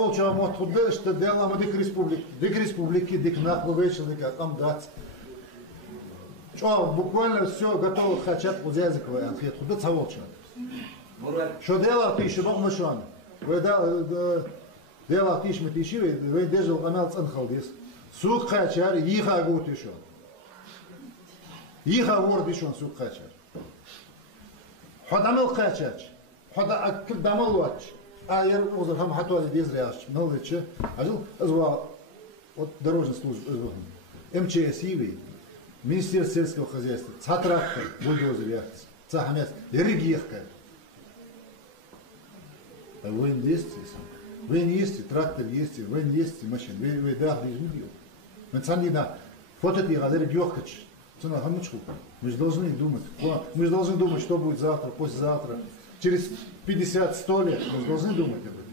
Получаем оттуда, что делаем дик республики, дик нахловечил, дик амдац. Что, буквально все готово, хотят вот языковый анхет, куда цаволчан. Что делал ты еще, бог мышан? Вы делал ты еще, вы держал амелц анхалдис. Сук хачар, иха гуд еще. Иха ворд еще сук хачар. Ходамел хачач, хода акл дамал вач. А я уже там хатуали без ряж, налыче, а жил звал от дорожной службы МЧС Ивы, Министерство сельского хозяйства, цатрактор, бульдозер яхтс, цахамец, региехка. А вы не есть, трактор есть, вы не есть машин, вы дах не жмудил. Мы сами на фото ты газер гёхач, цена хамучку. Мы же должны думать, что будет завтра, послезавтра. Через 50-100 лет мы должны думать об этом.